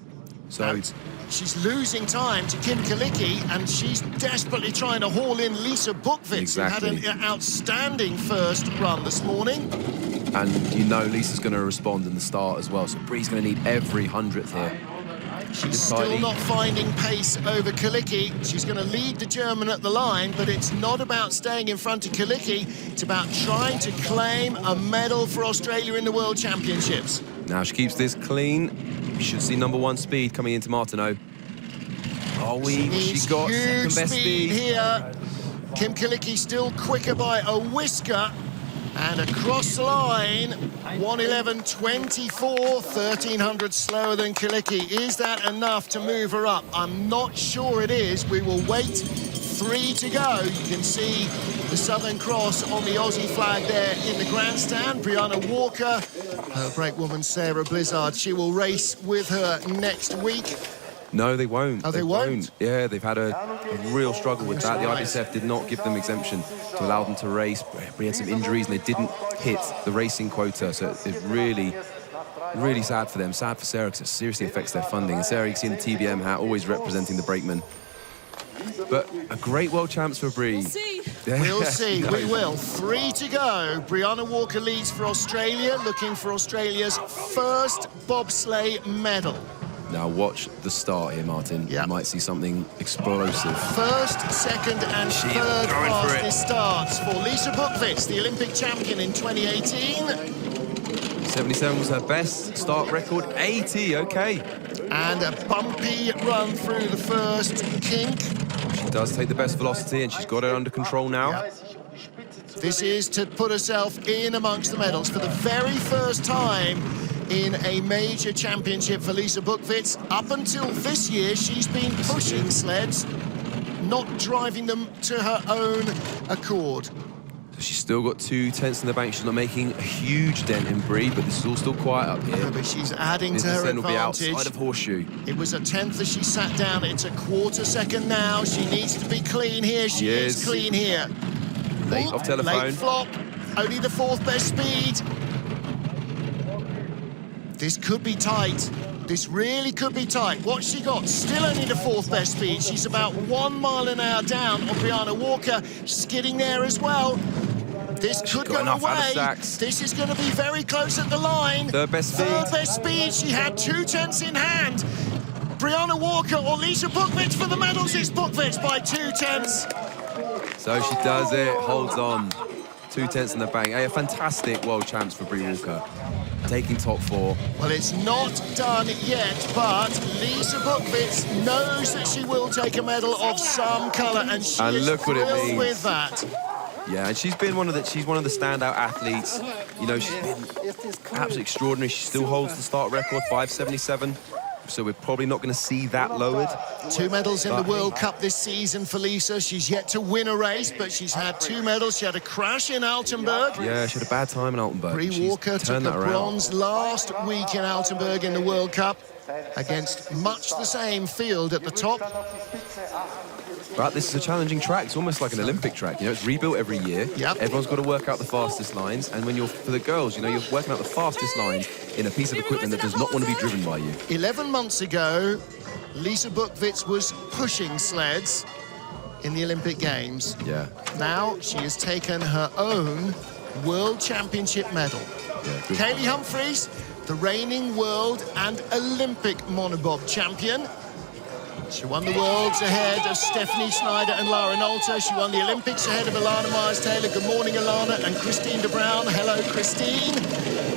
So she's losing time to Kim Kalicki, and she's desperately trying to haul in Lisa Buchwitz, exactly. who had an outstanding first run this morning. And you know Lisa's going to respond in the start as well, so Brie's going to need every 100th here. She's still not finding pace over Kalicki. She's going to lead the German at the line, but it's not about staying in front of Kalicki. It's about trying to claim a medal for Australia in the World Championships. Now she keeps this clean. We should see #1 speed coming into Martineau. She's got huge second best speed here. Kim Kalicki still quicker by a whisker. And across the line, 1:11.24, 1300 slower than Kalicki. Is that enough to move her up? I'm not sure it is. We will wait. 3 to go. You can see the Southern Cross on the Aussie flag there in the grandstand. Brianna Walker, her brakewoman Sarah Blizzard. She will race with her next week. No, they won't. Oh, they won't? Yeah, they've had a real struggle with that. The IBSF did not give them exemption to allow them to race. We had some injuries and they didn't hit the racing quota, so it's really, really sad for them. Sad for Sarah because it seriously affects their funding. And Sarah, you can see in the TBM hat, always representing the brakeman. But a great world champs for Brie. We'll see. We'll see, we will. 3 to go. Brianna Walker leads for Australia, looking for Australia's first bobsleigh medal. Now watch the start here, Martin. Yep. You might see something explosive. First, second and third going for it. fastest starts for Lisa Buchwitz, the Olympic champion in 2018. 77 was her best start record. 80, okay. And a bumpy run through the first kink. She does take the best velocity and she's got it under control now. Yep. This is to put herself in amongst the medals for the very first time in a major championship for Lisa Buchwitz. Up until this year, she's been pushing sleds, not driving them to her own accord. So she's still got 2 tenths in the bank. She's not making a huge dent in Brie, but this is all still quiet up here. Yeah, but she's adding to Business her end will be advantage. outside of Horseshoe. It was a 10th as she sat down. It's a quarter second now. She needs to be clean here. She is clean here. Late off telephone. Late flop. Only the 4th best speed. This could be tight. This really could be tight. What's she got? Still only the 4th best speed. She's about 1 mile an hour down on Brianna Walker. Skidding there as well. This could go away. This is going to be very close at the line. 3rd best speed. 3rd best speed. She had 2 tenths in hand. Brianna Walker or Lisa Buchwitz for the medals. It's Buchwitz by 2 tenths. So she does it, holds on. 2 tenths in the bank. A fantastic world champs for Brie Walker. Taking top 4. Well, it's not done yet, but Lisa Buchwitz knows that she will take a medal of some colour, and she is look what it thrilled means. with that. Yeah, and she's one of the standout athletes. You know, she's been absolutely extraordinary. She still holds the start record, 5.77. So we're probably not going to see that lowered. 2 medals in the World Cup this season for Lisa. She's yet to win a race, but she's had 2 medals. She had a crash in Altenburg. Yeah, she had a bad time in Altenburg. Bree Walker took the bronze last week in Altenburg in the World Cup against much the same field at the top. But this is a challenging track. It's almost like an Olympic track. You know, it's rebuilt every year. Yep. Everyone's got to work out the fastest lines. And when for the girls, you know, you're working out the fastest lines in a piece of equipment that does not want to be driven by you. 11 months ago, Lisa Buchwitz was pushing sleds in the Olympic Games. Yeah. Now she has taken her own World Championship medal. Yeah, Kaylee Humphries, the reigning world and Olympic monobob champion. She won the Worlds ahead of Stephanie Schneider and Lara Nolte. She won the Olympics ahead of Alana Myers-Taylor. Good morning, Alana, and Christine de Brown. Hello, Christine.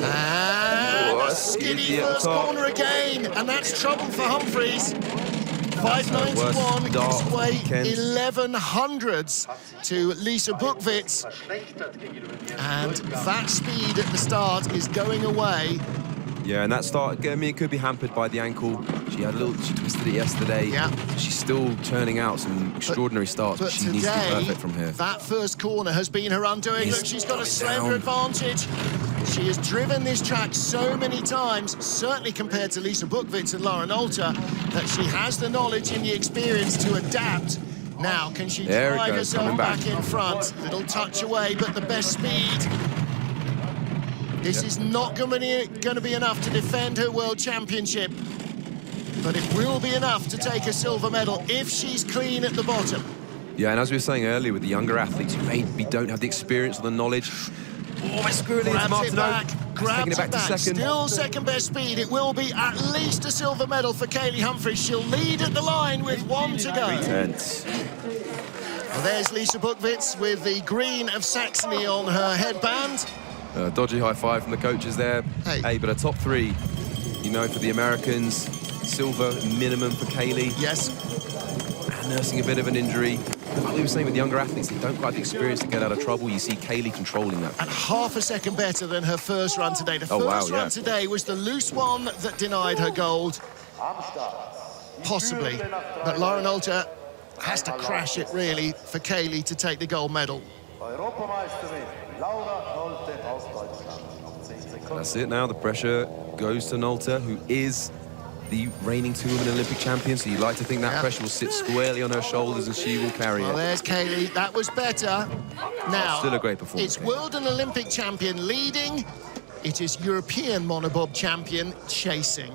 And a skinny first corner again, and that's trouble for Humphries. 5.91 gives away 11 hundredths to Lisa Buchwitz. And that speed at the start is going away. Yeah, and that start, I mean, it could be hampered by the ankle. She twisted it yesterday. Yeah. She's still turning out some extraordinary starts, but she needs to be perfect from here. That first corner has been her undoing. Look, she's got a slender advantage. She has driven this track so many times, certainly compared to Lisa Buchwitz and Lara Nolte, that she has the knowledge and the experience to adapt. Now, can she drive herself back in front? Little touch away, but the best speed. This is not going to be enough to defend her World Championship, but it will be enough to take a silver medal if she's clean at the bottom. Yeah, and as we were saying earlier, with the younger athletes who maybe don't have the experience or the knowledge, almost squirrely into Martineau. Grabs it back, second. Still second best speed. It will be at least a silver medal for Kaylee Humphries. She'll lead at the line with 1 to go. 3 tenths. Well, there's Lisa Buchwitz with the green of Saxony on her headband. Dodgy high five from the coaches there. Hey, but a top 3, you know, for the Americans. Silver minimum for Kaylee. Yes. And nursing a bit of an injury. Like we were saying with younger athletes, they don't quite have the experience to get out of trouble. You see Kaylee controlling that. And half a second better than her first run today. The first run today was the loose one that denied her gold. Possibly. But Lara Nolte has to crash it, really, for Kaylee to take the gold medal. That's it now. The pressure goes to Nolte, who is the reigning 2 Women Olympic champion. So you'd like to think that pressure will sit squarely on her shoulders and she will carry it. Well, there's Kaylee. That was better. Now, still a great performance. It's world and Olympic champion leading. It is European monobob champion chasing.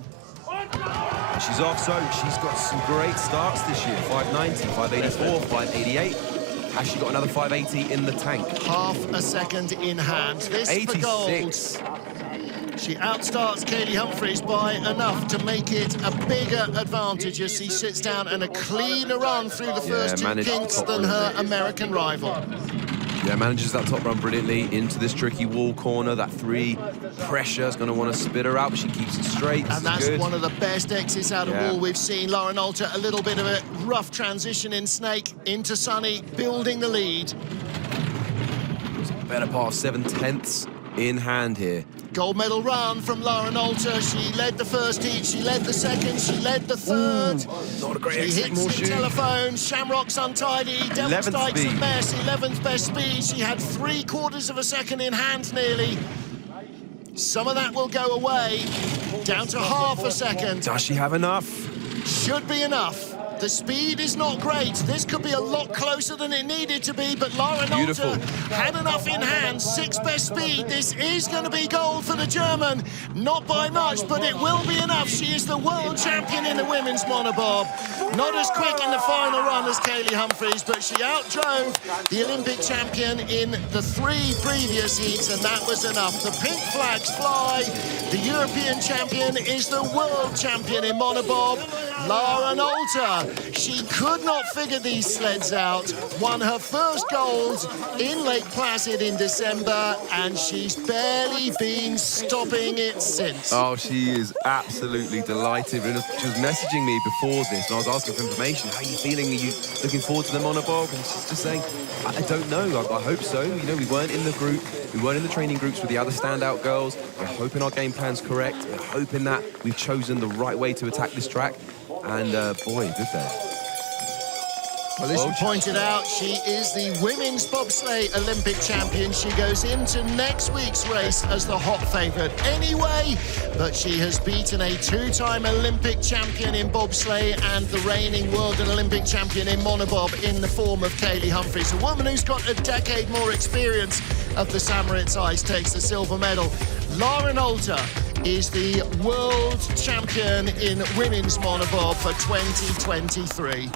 And she's off, so she's got some great starts this year. 5.90, 5.84, 5.88. Has she got another 5.80 in the tank? Half a second in hand. This 86. for gold. She outstarts Kaylee Humphries by enough to make it a bigger advantage as she sits down, and a cleaner run through the first 2 kinks than her American rival. Yeah, manages that top run brilliantly into this tricky wall corner. That 3 pressure is going to want to spit her out, but she keeps it straight. And that's one of the best exits out of wall we've seen. Lara Nolte, a little bit of a rough transition in Snake into Sunny, building the lead. Better part of 7 tenths in hand here. Gold medal run from Lara Nolte. She led the first heat, she led the second, she led the third. Not a great exit. She hits the telephone, Shamrock's untidy, Devil Strikes a mess, 11th best speed. She had 3/4 of a second in hand nearly. Some of that will go away, down to half a second. Does she have enough? Should be enough. The speed is not great. This could be a lot closer than it needed to be, but Lara Nolte had enough in hand. 6th best speed. This is going to be gold for the German. Not by much, but it will be enough. She is the world champion in the women's monobob. Not as quick in the final run as Kaylee Humphries, but she outdrove the Olympic champion in the 3 previous heats, and that was enough. The pink flags fly. The European champion is the world champion in monobob, Lara Nolte. Olta. She could not figure these sleds out, won her first gold in Lake Placid in December, and she's barely been stopping it since. Oh, she is absolutely delighted. And she was messaging me before this, and I was asking for information. How are you feeling? Are you looking forward to the monobob? And she's just saying, I don't know. I hope so. You know, we weren't in the group. We weren't in the training groups with the other standout girls. We're hoping our game plan's correct. We're hoping that we've chosen the right way to attack this track. And boy, did they. Well, as you pointed out, she is the women's bobsleigh Olympic champion. She goes into next week's race as the hot favourite anyway, but she has beaten a two-time Olympic champion in bobsleigh and the reigning world and Olympic champion in monobob in the form of Kaylee Humphries. A woman who's got a decade more experience of the Samorit's Ice takes the silver medal. Lauren Olta is the world champion in women's monobob for 2023.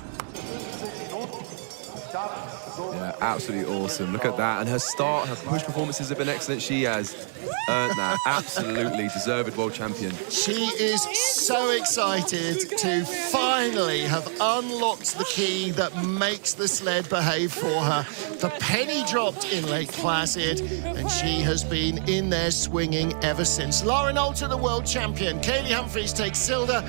Yeah, absolutely awesome. Look at that. And her start, her push performances have been excellent. She has earned that. Absolutely deserved world champion. She is so excited to finally have unlocked the key that makes the sled behave for her. The penny dropped in Lake Placid, and she has been in there swinging ever since. Lauren Olta, the world champion. Kaylee Humphries takes silver.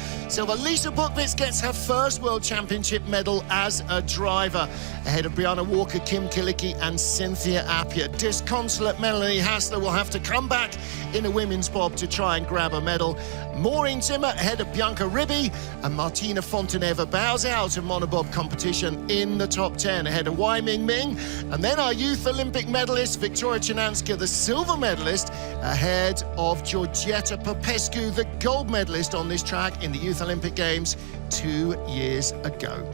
Lisa Buchwitz gets her first world championship medal as a driver, ahead of Brianna Walker, Kim Kilicki and Cynthia Appiah. Disconsolate Melanie Hassler will have to come back in a women's bob to try and grab a medal. Maureen Zimmer ahead of Bianca Ribby, and Martina Fontaneva bows out of monobob competition in the top 10 ahead of Wai Ming Ming. And then our youth Olympic medalist, Victoria Chinanska, the silver medalist, ahead of Georgietta Popescu, the gold medalist on this track in the Youth Olympic Games 2 years ago.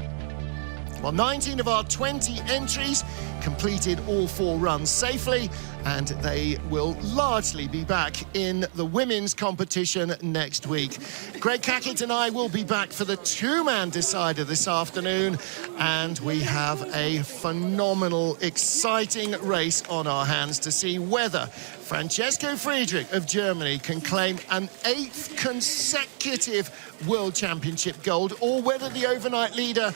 Well, 19 of our 20 entries completed all 4 runs safely, and they will largely be back in the women's competition next week. Greg Cackett and I will be back for the two-man decider this afternoon, and we have a phenomenal, exciting race on our hands to see whether Francesco Friedrich of Germany can claim an 8th consecutive World Championship gold, or whether the overnight leader,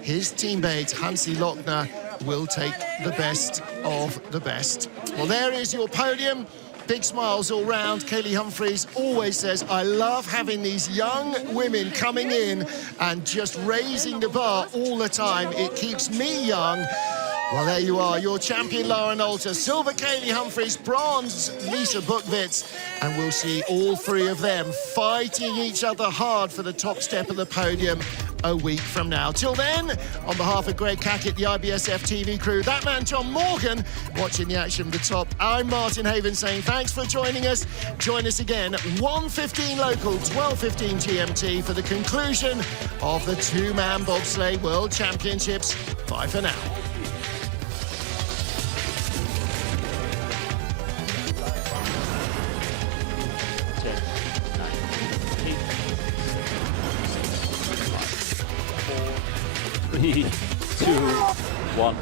his teammate Hansi Lochner, will take the best of the best. Well, there is your podium. Big smiles all round. Kaylee Humphries always says, I love having these young women coming in and just raising the bar all the time. It keeps me young. Well, there you are, your champion, Lauren Olta, silver, Kaylee Humphries, bronze, Lisa Buchwitz, and we'll see all 3 of them fighting each other hard for the top step of the podium a week from now. Till then, on behalf of Greg Cackett, the IBSF TV crew, that man Tom Morgan, watching the action from the top, I'm Martin Haven saying thanks for joining us. Join us again, 1:15 local, 12:15 GMT for the conclusion of the two-man bobsleigh World Championships. Bye for now. Three, two, one.